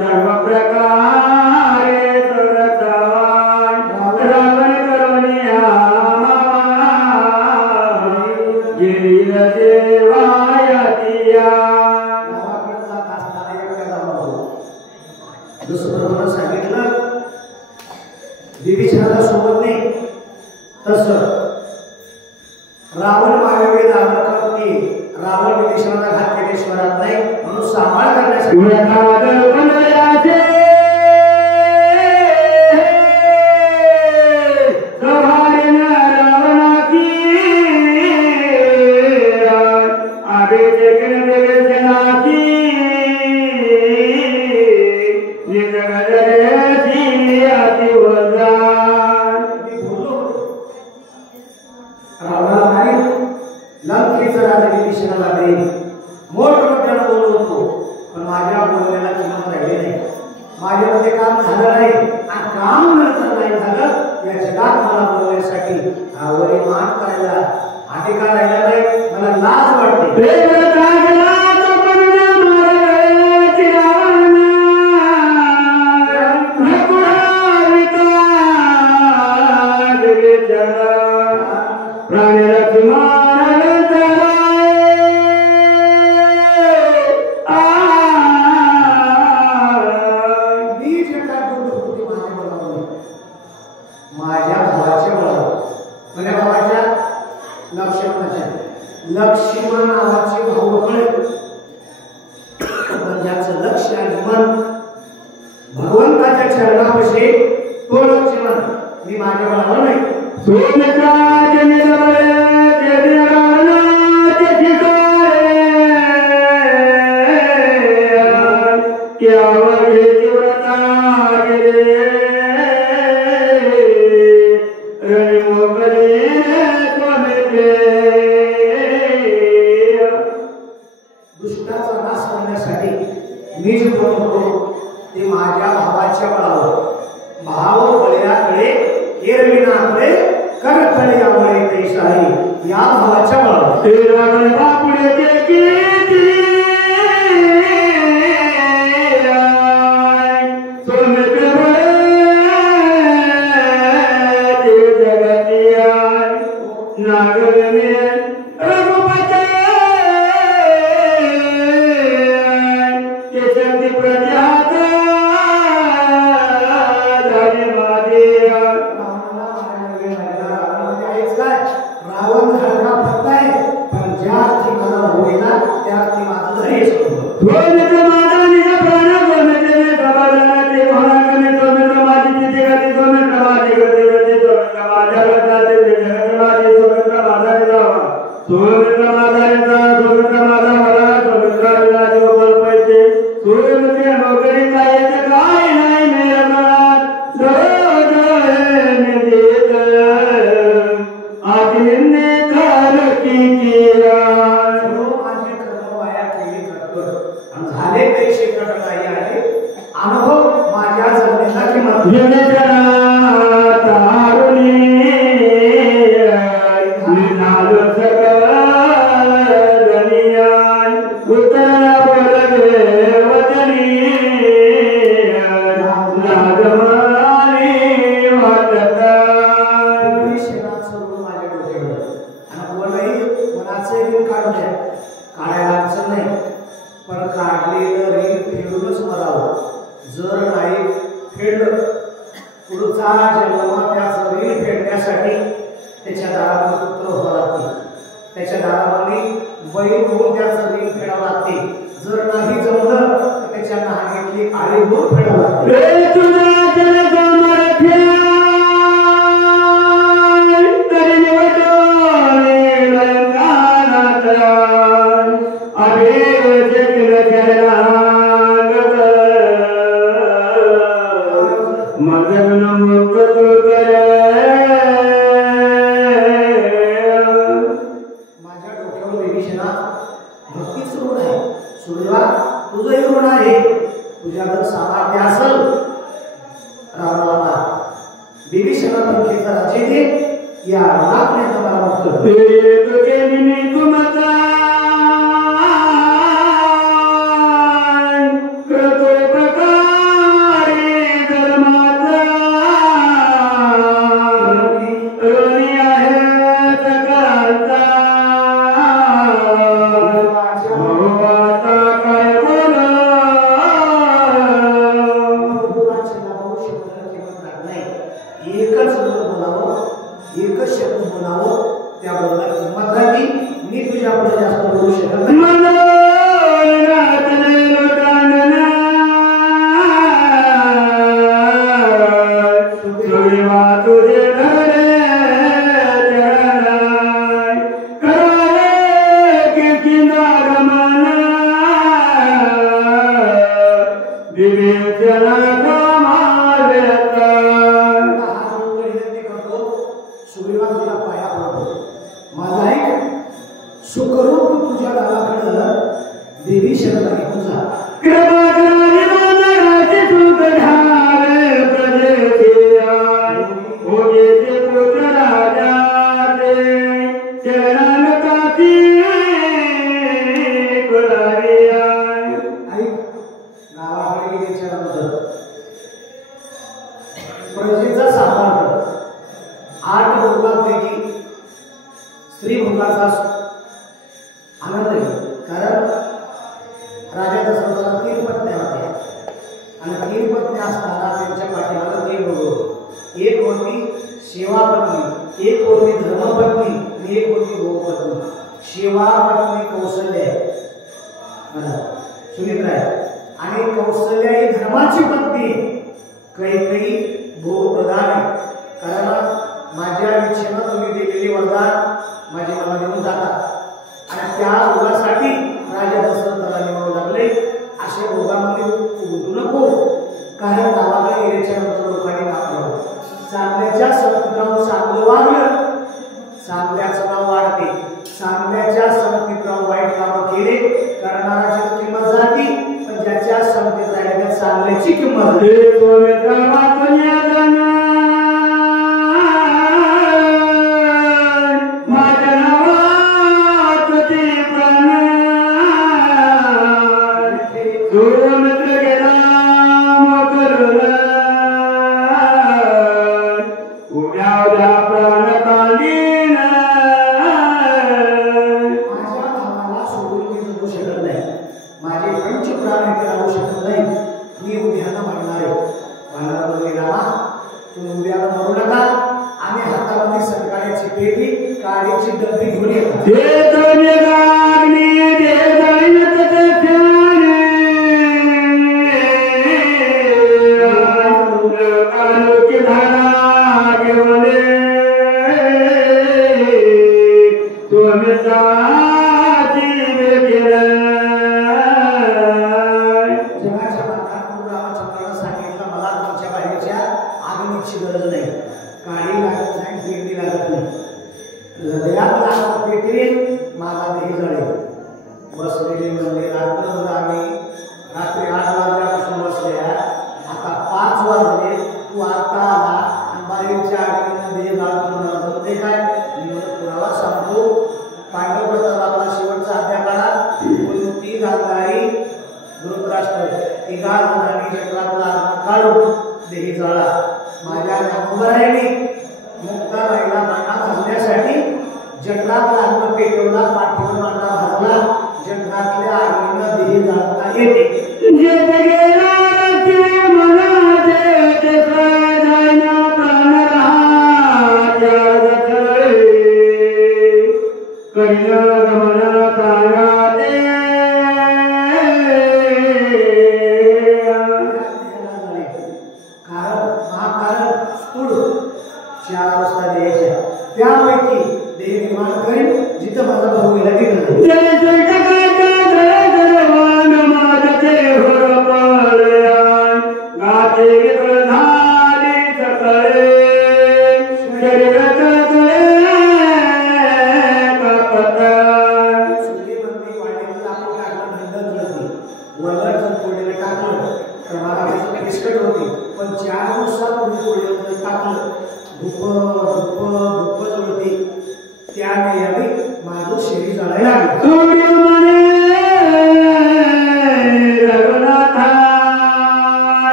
सर्व प्रकारे विभीषणाला सोबत नाही तसं रावण मायावी रावण करते रावण विभीषणाला घात केल्याशिवाय नाही म्हणून सांभाळ करण्यासाठी एकच बोलावं, एकच शब्द बोलावं, त्याबरोबर हिंमत राखी. मी तुझ्या पुढे जास्त बोलू शकत नाही. देवी शरण आहे तुझा प्रजेचा सांभाळ 8 भोगांपैकी स्त्री भोगाचा आनंद आहे. कारण राजा दशरथाला 3 पत्न्या होत्या आणि 3 पत्न्या असताना त्यांच्या पाठीमागे 3 भोग. एक होती सेवा पत्नी, एक होती धर्मपत्नी आणि एक होती भोगपत्नी. सेवा पत्नी कौशल्य सुमित्रा आहे आणि कौशल्य ही धर्माची पत्नी. कैकेयी भोग प्रधान आहे. कारण माझ्या इच्छेनं तुम्ही दिलेले वरदान माझे मला देऊन जातात आणि त्या भोगासाठी राजा दशरथाला निवडू लागले. असे भोगामध्ये गुंतू नको. कारण गावाकडे गेल्याच्या नंतर लोकांनी नाव चांगल्याच्या संगतीत चांगलं वागलं, चांगल्याचं नाव वाढते. चांगल्याच्या संगतीत वाईट कामं केले करणाराची किंमत जाती, पण ज्याच्या संगतीत राहिल्या त्या चांगल्याची किंमत.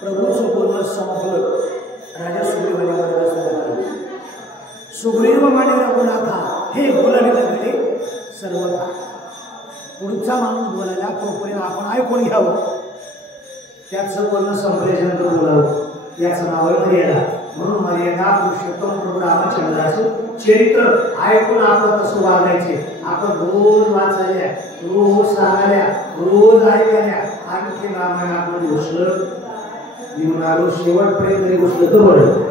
प्रभु बोलणं संपलं. राजा सुग्रीवाने वरदान सुग्रीव म्हणे रघुनाथा हे बोलायला लागले सर्वथा. पुढचा माणूस बोलायला तोपर्यंत आपण ऐकून घ्यावं. त्याचं बोलणं संपल्याच्यानंतर बोलावं. याचं नाव मर्यादा. म्हणून मर्यादा पुरुषोत्तम प्रभू रामचंद्राचं चरित्र ऐकून आपण तसं वागायचे. आपण रोज वाचायला, रोज सांगायला, रोज ऐकायला. आणखी रामायण आपण घोषलं निघून आलो शेवटपर्यंत तरी घोषलं तर बरं.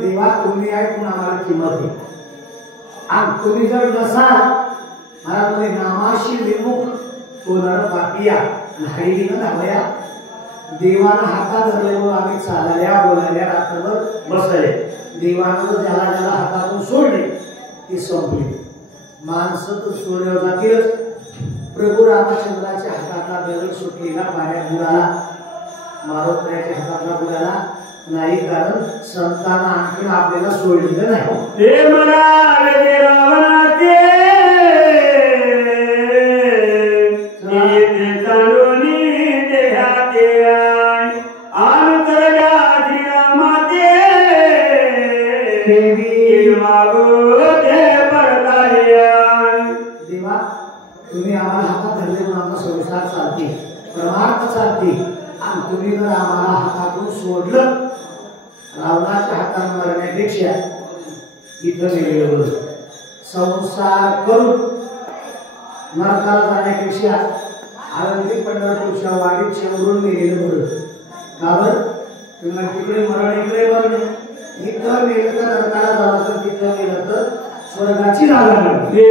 देवा तुम्ही ऐकून आम्हाला किंमत आहे. आणि तुम्ही जर नसाल मला नामाशी विमुख सोनर पापिया नाही न धावया. देवानं हातात धरले म्हणून आम्ही चालल्या बोलायला रात्रभर बसले. देवानं ज्याला ज्याला हातातून सोडले ते संपले. माणसं तर सोडल्यावर जातीलच. प्रभू रामचंद्राच्या हातातला दगड सुटलेला पाण्यात बुडाला. मारुतीच्या हातातला बुडाला नाही. कारण संतांना आणखी आपल्याला सोडलेलं नाही. हे म्हणाले रावणाचे देवा तुम्ही आम्हाला हातात धरले म्हणून आमचा संसार चालते, परमार्थ चालते. आणि तुम्ही जर आम्हाला हातातून सोडलं रावणाच्या हाताने मरण्यापेक्षा इथं गेलेलं बरं. संसार करून नरकाला जाण्यापेक्षा आळंदी पंढरपूरच्या वाडीत शेवरून गेलेलं बरं. का बरं? तुम्हाला तिकडे मरण इकडे मरण. इथं गेलं तर नरकाला झालं तर तिथं गेलं तर स्वर्गाची जागा मिळते.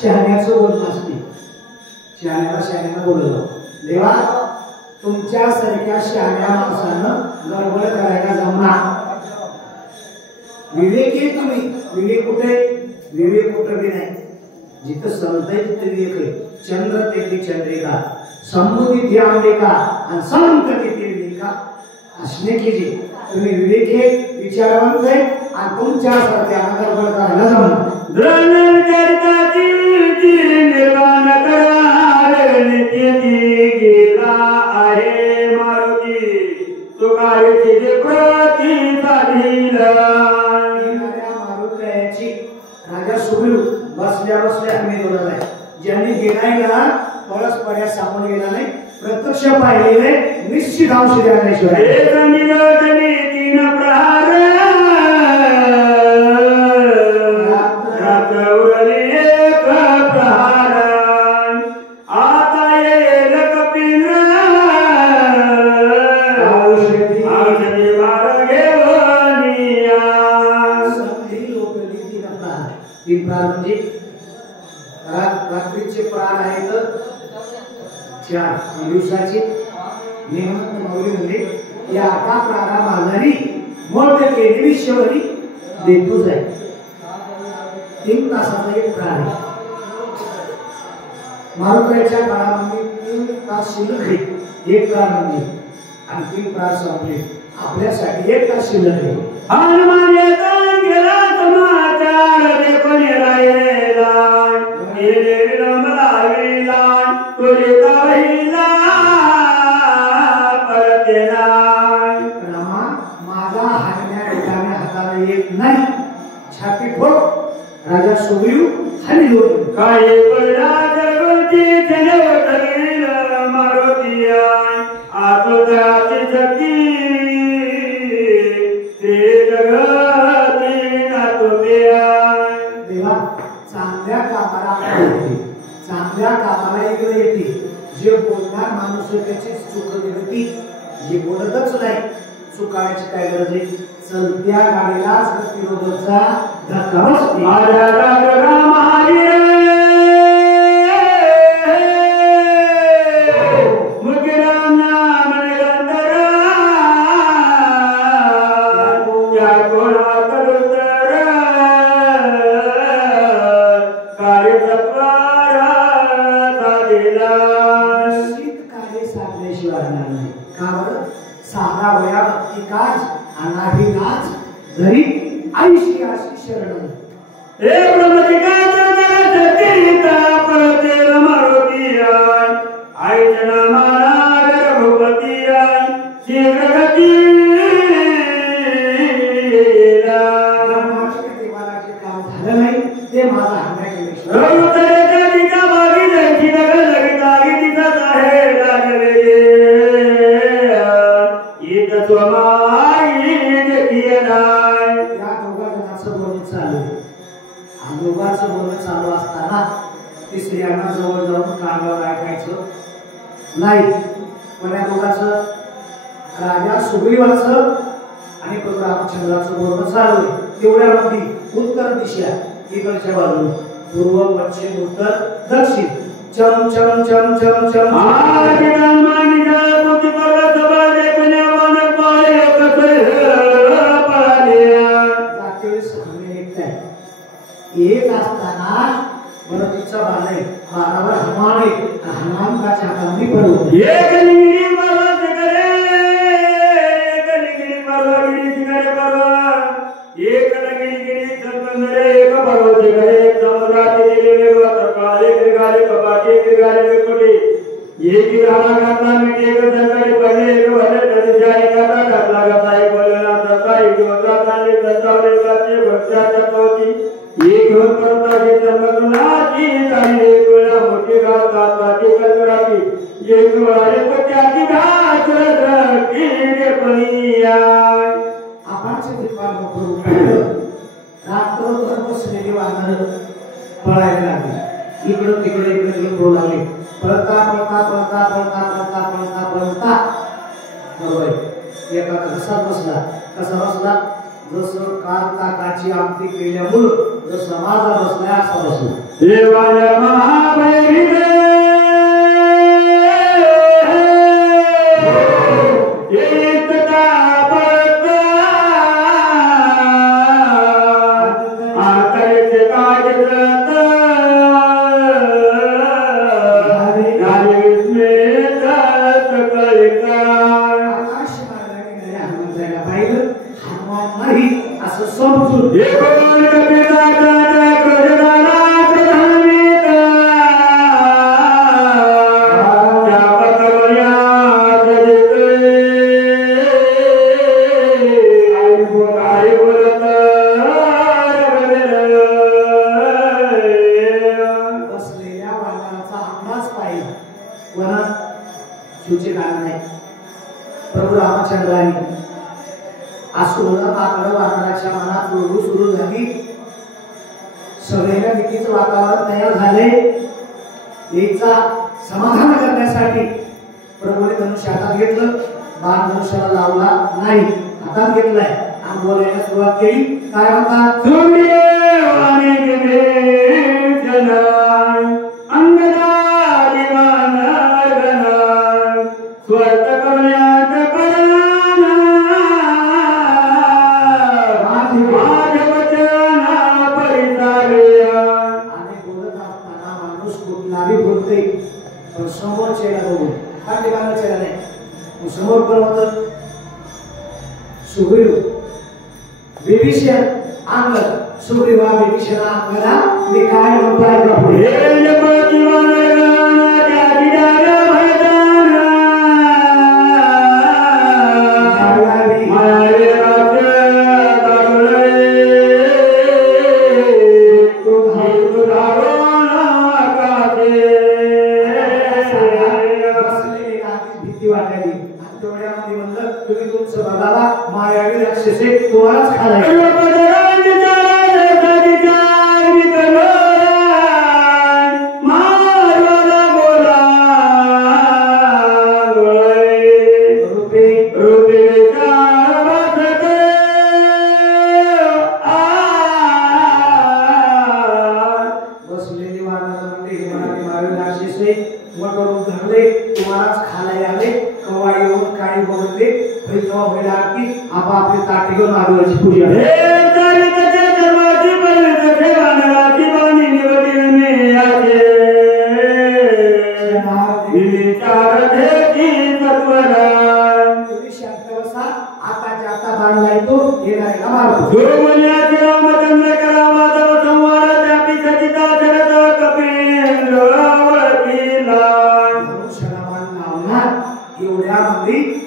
शहाण्याचं बोलणं असते. शहाण्याला शहाण्यानं बोललं. देवा तुमच्यासारख्या शहाण्या माणसानं गडबड करायला जमणार. विवेक आहे तुम्ही. विवेक कुठे? विवेक कुठं बी नाही. जिथं संत आहे तिथे विवेक आहे. चंद्र तेथे चंद्रिका, शंभू तिथे अंबिका आणि संत तिथे विवेका असणे की जे तुम्ही विवेक आहे, विचारवंत आहे आणि तुमच्यासारख्या गडबड करायला जमणार. निर्माण करा गेला आहे मारुती तुकारीची प्रती मारुतीची राजा सुग्रीव बसल्या बसल्या आम्ही बोलत आहे. ज्यांनी गेलाय ना परस्पर सामोर गेला नाही, प्रत्यक्ष पाहिलेले निश्चित औषधी आणल्याशिवाय तीन प्रहार रात्रीचे प्राण आहेत चार दिवसाचे. नेमत मौली म्हणजे या आता प्राणा माझारी मोठ केलेली शवरी देतोच आहे. 3 तासाचा एक प्राण आहे. मारुतीच्या काळामध्ये 3 तास शिल्लक आहे. एक प्राण म्हणजे आणि 3 प्राण संपले. आपल्यासाठी 1 तास शिल्लक आहे. माझा हातल्या एकाने हाताला येत नाही. छाती ठोक राजा सुग्रीव खाली लोट काय मारुतिया आतुराची शक्ती देवा चांगल्या कामाला येते, चांगल्या कामाला इकडे येते. जे बोलणार माणूस त्याची चूक निघती, हे बोलतच नाही, चुकायची काय गरज आहे? चलत्या गाडीलाच गतिरोधकचा धक्का बसतो. माझ्या रामारी साधा वया भक्ती काज अनाही नाच धरी आईशी अशी शरण हे ब्रह्मचिकाचा जगतीता परते रमारोतिया आईच्या नामाला गर्भवतीया शीघ्रगतीला देवालाचे काम झालं नाही ते माझा हंड्या दोघांचं बोलणं चालू असताना तिसऱ्यांना जवळ जाऊन कानावर ऐकायचं नाही. पण या दोघांचं राजा सुग्रीवाचं आणि प्रभू रामचंद्राचं बोलणं चालू आहे. तेवढ्यामध्ये उत्तर दिशा इकडच्या बाजूला पूर्व पश्चिम उत्तर दक्षिण चम चम चम चम चम एक असताना भरतीचा बाण आहे, बाणावर हनुमान आहे, हनुमान का चाकांनी पडवतो. एक लिंगिरी पर्वत करे, एक लिंगिरी पर्वत गिरी करे पर्वत, एक लिंगिरी सरपंदरे, एक पर्वत करे, समुद्राचे दिलेले वातरकाले गिरगाले कपाटे गिरगाले वेपटे, एक रामा करता मिटे एक जंगली पडले एक भले तरी जाय करता ढकला गता एक बोलना जाता एक जोता ताले दसावले जाते भक्ताच्या तोती एक घेऊन करता जे जन्मनाची ताईले गोळा मोठी गाता पाटी कलराती एक वारे पत्याची घात रकी रे पनिया आपाचे दिपान करून रात्रभर बसलेली वानर पळायला लागली. इकडं तिकडे इकडे तिकडे पळू लागले. पळता पळता पळता पळता पळता पळता पळता बरोबर एका कसा बसला. कसा बसला? जसं काल ताकाची आमटी केल्यामुळं जसं माझा बसलाय असा बसला. देवाला महाभैरी प्रभू रामचंद्राने आसून आकड वानराच्या मनात उडू सुरू झाली. सगळ्या भीतीचं वातावरण तयार झाले. याचा समाधान करण्यासाठी प्रभूने धनुष्य हातात घेतलं. बाण धनुष्याला लावला नाही, हातात घेतलाय आणि बोलायला सुरुवात केली. काय म्हणतात? समोर चेहरा बघून हा ठिकाणा चेहरा नाही. समोर कोण होतं? सुग्रीव. विभीषण अंगद. सुग्रीव हा विभीषण अंगदा दिखाय उपाय मायावी राक्षसे तुम्हालाच खाला. रूपे तेव्हा बैल आरती आपापली ताटे घेऊन आदिवासी पूजा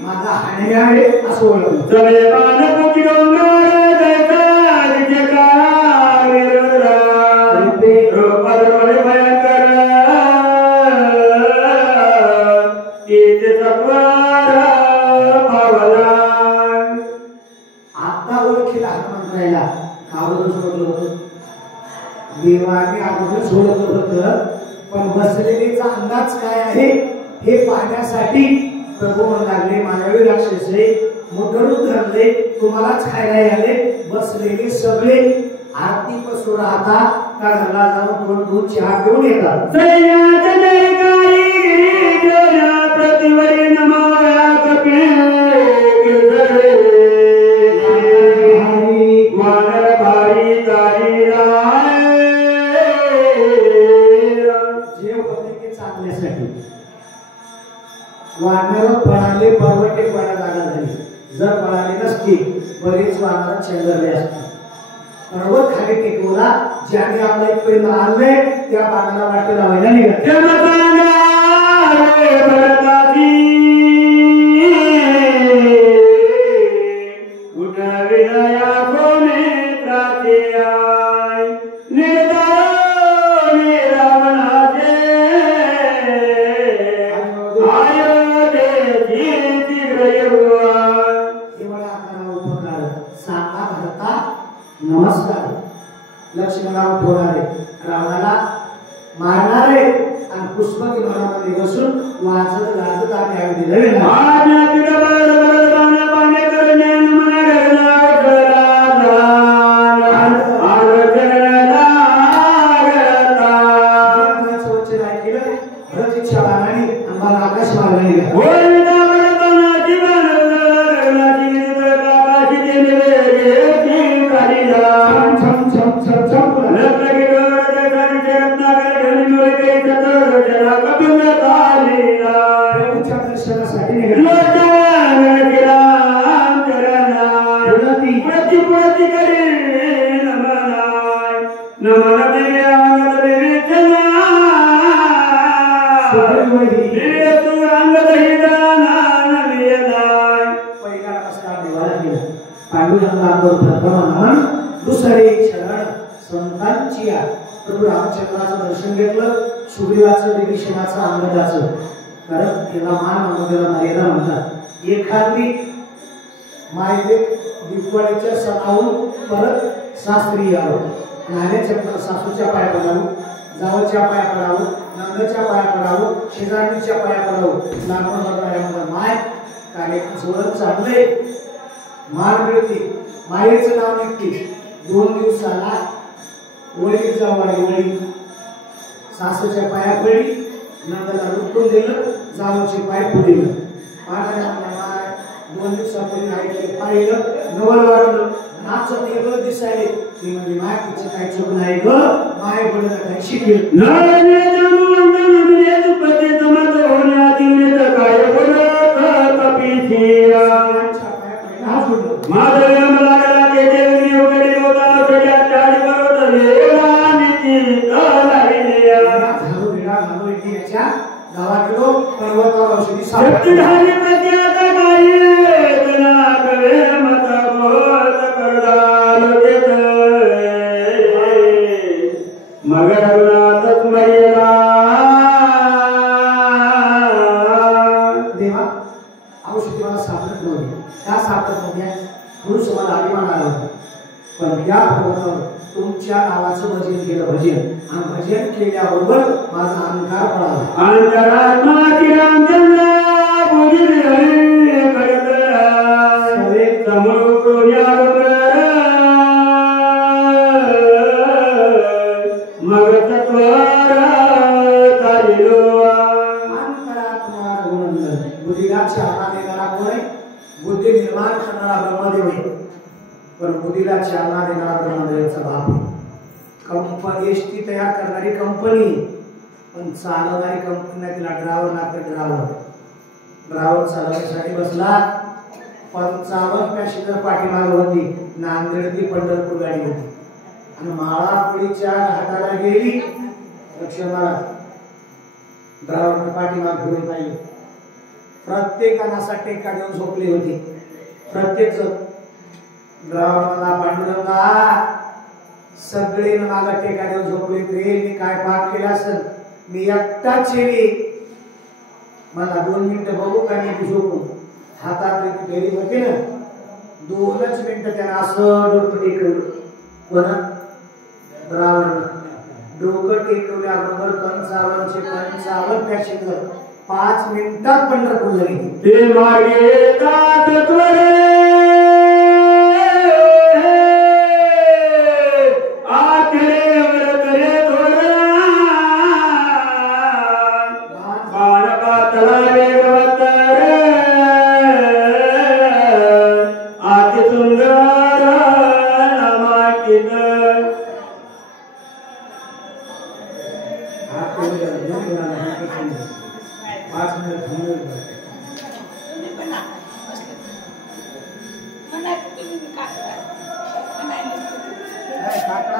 माझा हाणे आहे असं ओळखलं आता ओळखीला हनुमंतरायला अगोदर सोडलं होतं देवाने अगोदर सोडलं होतं पण बसलेलीचा अंदाज काय आहे हे पाहण्यासाठी प्रभू लागले मानवी राक्षसे मोठरून धरले तुम्हालाच खायला आले बसलेले सगळे आरती पसू राहता का घरला जाऊन दोन दूध चहा घेऊन येतात वानर पळाले परवटे पळा जागा झाली जर पळाले नसते बरेच वानर चंद्रले असते पर्वत खाली टेकवला ज्याने आपला एक पहिलं आणलंय त्या बाणाला वाटे लावायला निघाले नमस्कार लक्ष्मणराव ठोरारे रावणाला मारणारे आणि पुष्पक विमानामध्ये बसून वाजत गाजत आम्ही आम्ही दिले वचन ऐकलं भरत इच्छा बाणाने आम्हाला आकाश मारला दुसरे चरण संतांची प्रभू रामचंद्राचं दर्शन घेतलं सुग्रीवाचं विभीषणाचं अंगदाचं कारण त्याला मान मंगला मर्यादा म्हणतात एखादी मायदे दीपवाळीच्या सणाहून परत सासरी यावं नाण्याच्या सासूच्या पाया पडावं जावच्या पाया पडावं नंदच्या पाया पडावं शेजारणीच्या पाया पडावं लहान माय कार्यक्रम जोरात चाललंय मान मिळते मायेचं नाव निघते 2 दिवसाला वळी जावाडी वळी सासूच्या पाया पडली नंदाला रुटून दिलं जावचे पाय पुढील माय 2 दिवसापूर्वी आईकडे पाहिलं नवल वाटलं नाचत वेगळं दिसायले ती म्हणजे माय तिची काही चूक नाही ग माय बडला काही शिकेल गावाकडो पर्वतावर औषधी देवा औषधी मला सापडत नव्हती का सापडत नव्हत्या पुरुष मला अभिमान आला होता पण या पर्वतावर तुमच्या नावाचं भजन केलं भजन आणि भजन केल्याबरोबर माझा अहंकार पळाला बुद्धी निर्माण निर्माण करणारा ब्रह्मदेव आहे, पण बुद्धीला चालना देणारा ब्रह्मदेवाचा बाप आहे. एसटी तयार करणारी कंपनी, पण चालवणारी कंपनी तिला ड्रायव्हर लागतं. ड्रायव्हर चालवण्यासाठी बसला. 55 पॅसेंजर पाठीमागे होती. नांदेड ती पंढरपूर गाडी होती आणि माळापुरीच्या घाटाला गेली. लक्ष्मणा ड्रायव्हरने पाठीमाग घेऊन पाहिजे. प्रत्येकाला असा टेका देऊन झोपली होती. प्रत्येक ड्रायव्हरला पांडुरंगा सगळे मला टेका देऊन झोपले. रे मी काय पाप केला असेल, मी एकटाच शेली, मला 2 मिनिटं बघू का मी झोपू. हातातली फेरी होती ना, 2च मिनिटं त्यानं असं डोकं टेकवलं. कोणा ड्रायव्हरनं डोकं टेकवल्याबरोबर 55 पॅसेंजर 5 मिनिटात पंढरपूर झाली. ते मागे जात त्वरे आखरे वरतरे धोरा बाणपातला वेगवतर आती सुंदर नामांकित. काका